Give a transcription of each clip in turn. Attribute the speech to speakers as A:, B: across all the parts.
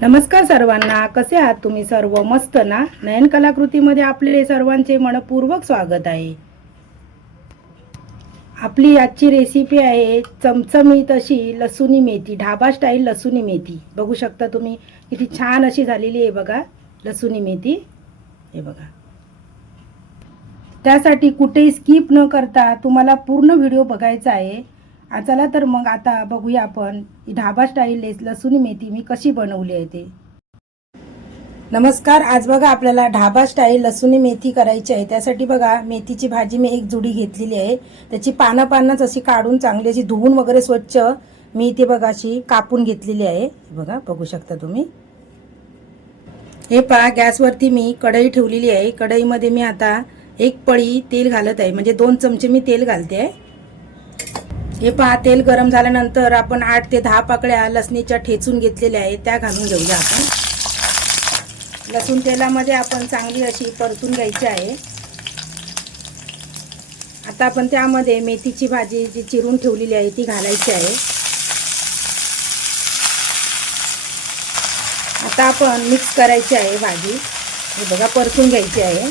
A: नमस्कार सर्वांना कसे आहात तुम्ही सर्व? मस्त ना? नयन कलाकृतीमध्ये आपले सर्वांचे मनपूर्वक स्वागत आहे. आपली आजची रेसिपी आहे चमचमीत अशी लसुनी मेथी ढाबा स्टाईल लसुनी मेथी. बघू शकता तुम्ही किती छान अशी झालेली आहे बघा लसुनी मेथी. हे बघा. त्यासाठी कुठेही स्किप न करता तुम्हाला पूर्ण व्हिडिओ बघायचा आहे. चला तर मग आता बघूया आपण ढाबा स्टाईल लेस मेथी मी कशी बनवली आहे ते. नमस्कार आज बघा आपल्याला ढाबा स्टाईल लसुणी मेथी करायची आहे. त्यासाठी बघा मेथीची भाजी मी एक जुडी घेतलेली आहे. त्याची पानं पानंच अशी काढून चांगली अशी धुवून वगैरे स्वच्छ मी ते बघा अशी कापून घेतलेली आहे. बघा बघू शकता तुम्ही. हे पहा गॅसवरती मी कढई ठेवलेली आहे. कढईमध्ये मी आता एक पळी तेल घालत आहे. म्हणजे दोन चमचे मी तेल घालते आहे. हे पहा तेल गरम झाल्यानंतर आपण आठ ते दहा पाकळ्या लसणीच्या ठेचून घेतलेल्या आहेत त्या घालून घेऊया आपण. लसूण तेलामध्ये आपण चांगली अशी परतून घ्यायची आहे. आता आपण त्यामध्ये मेथीची भाजी जी चिरून ठेवलेली आहे ती घालायची आहे. आता आपण मिक्स करायची आहे भाजी. हे बघा परतून घ्यायची आहे.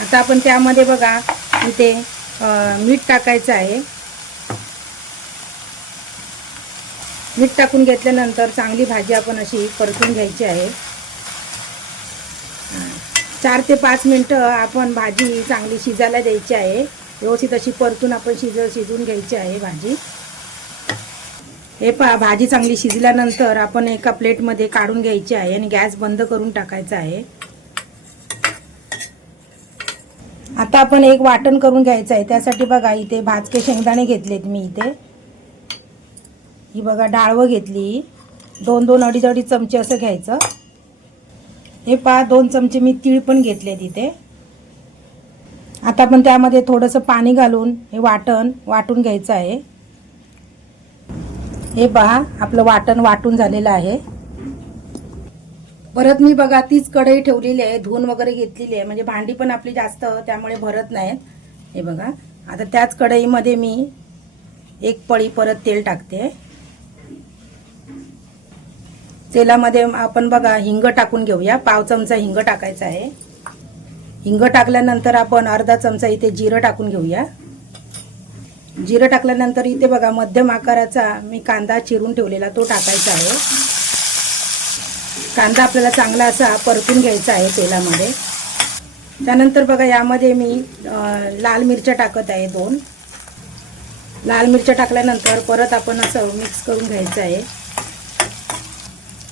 A: आता आपण त्यामध्ये बघा इथे मीठ टाकायचं आहे. मीठ टाकून घेतल्यानंतर चांगली भाजी आपण अशी परतून घ्यायची आहे. चार ते पाच मिनटं आपण भाजी चांगली शिजायला द्यायची आहे. व्यवस्थित अशी परतून आपण शिज शिजून घ्यायची आहे भाजी. हे पा भाजी चांगली शिजल्यानंतर आपण एका प्लेटमध्ये काढून घ्यायची आहे आणि गॅस बंद करून टाकायचा आहे. आता आपण एक वाटण करून घ्यायचं आहे. त्यासाठी बघा इथे भाजके शेंगदाणे घेतलेत मी इथे. ही बघा डाळवं घेतली. दोन दोन अडीच अडीच चमचे असं घ्यायचं. हे पहा दोन चमचे मी तीळ पण घेतले इथे. आता आपण त्यामध्ये थोडंसं पाणी घालून हे वाटण वाटून घ्यायचं आहे. हे पहा आपलं वाटण वाटून झालेलं आहे. परत मी बघा तीच कढई ठेवलेली आहे धुवून वगैरे घेतलेली आहे. म्हणजे भांडी पण आपली जास्त त्यामुळे भरत नाहीत. हे बघा. आता त्याच कढईमध्ये मी एक पळी परत तेल टाकते. तेलामध्ये आपण बघा हिंग टाकून घेऊया. पाव चमचा हिंग टाकायचा आहे. हिंग टाकल्यानंतर आपण अर्धा चमचा इथे जिरं टाकून घेऊया. जिरं टाकल्यानंतर इथे बघा मध्यम आकाराचा मी कांदा चिरून ठेवलेला तो टाकायचा आहे. कांदा आपल्याला चांगला असा परतून घ्यायचा आहे तेलामध्ये. त्यानंतर बघा यामध्ये मी लाल मिरच्या टाकत आहे दोन. लाल मिरच्या टाकल्यानंतर परत आपण असं मिक्स करून घ्यायचं आहे.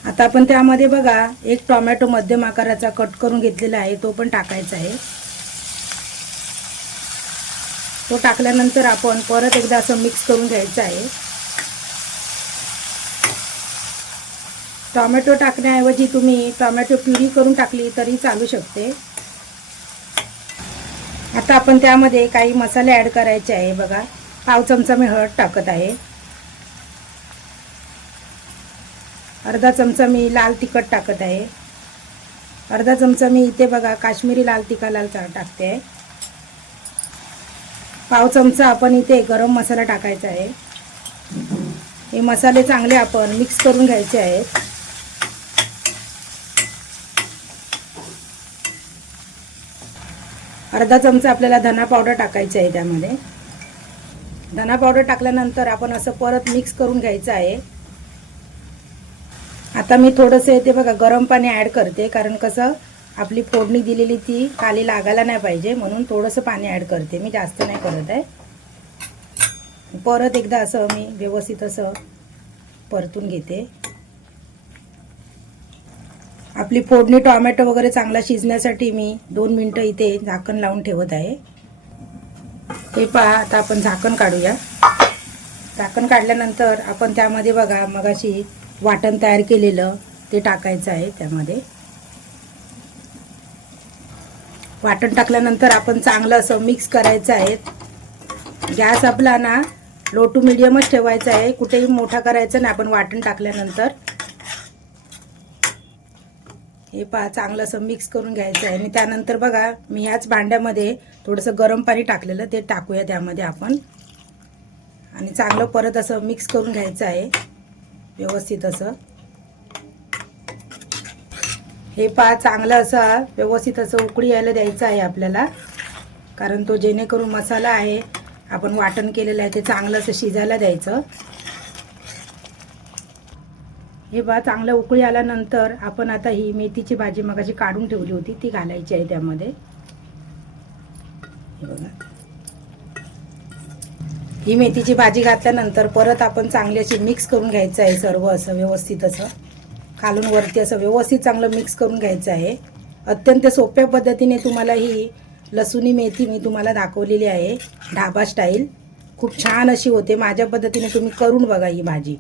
A: आता आपण त्यामध्ये बघा एक टोमॅटो मध्यम आकाराचा कट करून घेतलेला आहे तो पण टाकायचा आहे. तो टाकल्यानंतर आपण परत एकदा असं मिक्स करून घ्यायचं आहे. टॉमॅटो टाकण्याऐवजी तुम्ही टॉमॅटो प्युरी करून टाकली तरी चालू शकते. आता आपण त्यामध्ये काही मसाले ॲड करायचे आहे बघा. पाव चमचा मी हळद टाकत आहे. अर्धा चमचा मी लाल तिखट टाकत आहे. अर्धा चमचा मी इथे बघा काश्मीरी लाल तिखा लाल चा- टाकते. आहे पाव चमचा आपण इथे गरम मसाला टाकायचा आहे. हे मसाले चांगले आपण मिक्स करून घ्यायचे आहेत. अर्धा चमचा आपल्याला धना पावडर टाकायचं आहे त्यामध्ये. धना पावडर टाकल्यानंतर आपण असं परत मिक्स करून घ्यायचं आहे. आता मी थोडंसं ते बघा गरम पाणी ॲड करते कारण कसं आपली फोडणी दिलेली ती खाली लागायला नाही पाहिजे म्हणून थोडंसं पाणी ॲड करते. मी जास्त नाही करत आहे. परत एकदा असं मी व्यवस्थित असं परतून घेते. आपली फोडणी टोमॅटो वगैरे चांगला शिजण्यासाठी मी दोन मिनटं इथे झाकण लावून ठेवत आहे. हे पहा आता आपण झाकण काढूया. झाकण काढल्यानंतर आपण त्यामध्ये बघा मगाशी वाटण तयार केलेलं ते टाकायचं आहे त्यामध्ये. वाटण टाकल्यानंतर आपण चांगलं असं मिक्स करायचं आहे. गॅस आपला ना लो टू मिडियमच ठेवायचा आहे. कुठेही मोठा करायचा नाही आपण वाटण टाकल्यानंतर. हे पहा चांगलं असं मिक्स करून घ्यायचं आहे. आणि त्यानंतर बघा मी ह्याच भांड्यामध्ये थोडंसं गरम पाणी टाकलेलं ते टाकूया त्यामध्ये आपण. आणि चांगलं परत असं मिक्स करून घ्यायचं आहे. व्यवस्थित असं. हे पा चांगलं असं व्यवस्थित असं उकळी यायला द्यायचं आहे आपल्याला. कारण तो जेणेकरून मसाला आहे आपण वाटण केलेलं आहे ते चांगलं असं शिजायला द्यायचं. हे बा चांगलं उकळी आल्यानंतर आपण आता ही मेथीची भाजी मगाशी काढून ठेवली होती ती घालायची आहे त्यामध्ये. हे बघा ही मेथीची भाजी घातल्यानंतर परत आपण चांगली अशी मिक्स करून घ्यायचं आहे सर्व असं व्यवस्थित असं. खालून वरती असं व्यवस्थित चांगलं मिक्स करून घ्यायचं आहे. अत्यंत सोप्या पद्धतीने तुम्हाला ही लसुणी मेथी मी तुम्हाला दाखवलेली आहे ढाबा स्टाईल. खूप छान अशी होते. माझ्या पद्धतीने तुम्ही करून बघा ही भाजी.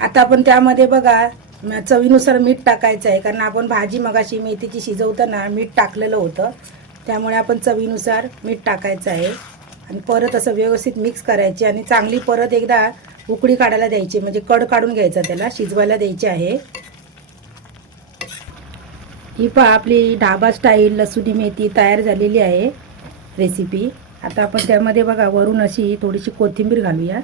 A: आता आपण त्यामध्ये बघा चवीनुसार मीठ टाकायचं आहे. कारण आपण भाजी मगाशी मेथीची शिजवताना मीठ टाकलेलं होतं. त्यामुळे आपण चवीनुसार मीठ टाकायचं आहे. आणि परत असं व्यवस्थित मिक्स करायची आणि चांगली परत एकदा उकळी काढायला द्यायची. म्हणजे कड काढून घ्यायचा त्याला शिजवायला द्यायची आहे. ही पहा आपली ढाबा स्टाईल लसुणी मेथी तयार झालेली आहे. रेसिपी आता आपण त्यामध्ये बघा वरून अशी थोडीशी कोथिंबीर घालूया.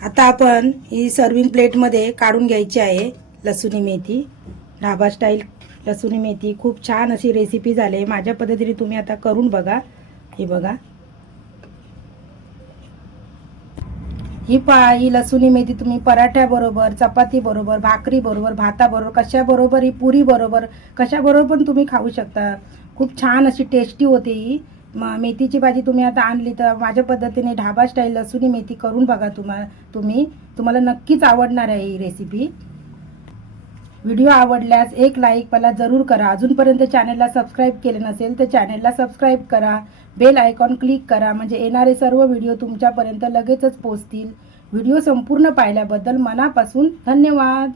A: आता आपण ही सर्विंग प्लेटमध्ये काढून घ्यायची आहे लसुणी मेथी. ढाबा स्टाईल लसुणी मेथी. खूप छान अशी रेसिपी झाली. आहे माझ्या पद्धतीने तुम्ही आता करून बघा. हे बघा. ही पा ही लसुणी मेथी तुम्ही पराठ्याबरोबर चपातीबरोबर भाकरीबरोबर भाताबरोबर कशाबरोबर ही पुरीबरोबर कशाबरोबर पण तुम्ही खाऊ शकता. खूप छान अशी टेस्टी होते ही. म मेथीची भाजी तुम्ही आता आणली तर माझ्या पद्धतीने ढाबा स्टाईल लसुनी मेथी करून बघा तुम्हा तुम्ही. तुम्हाला नक्कीच आवडणार आहे ही रेसिपी व्हिडिओ आवडल्यास एक लाईक मला जरूर करा. अजूनपर्यंत चॅनलला सबस्क्राईब केले नसेल तर चॅनलला सबस्क्राईब करा. बेल आयकॉन क्लिक करा. म्हणजे येणारे सर्व व्हिडिओ तुमच्यापर्यंत लगेचच पोचतील व्हिडिओ संपूर्ण पाहिल्याबद्दल मनापासून धन्यवाद.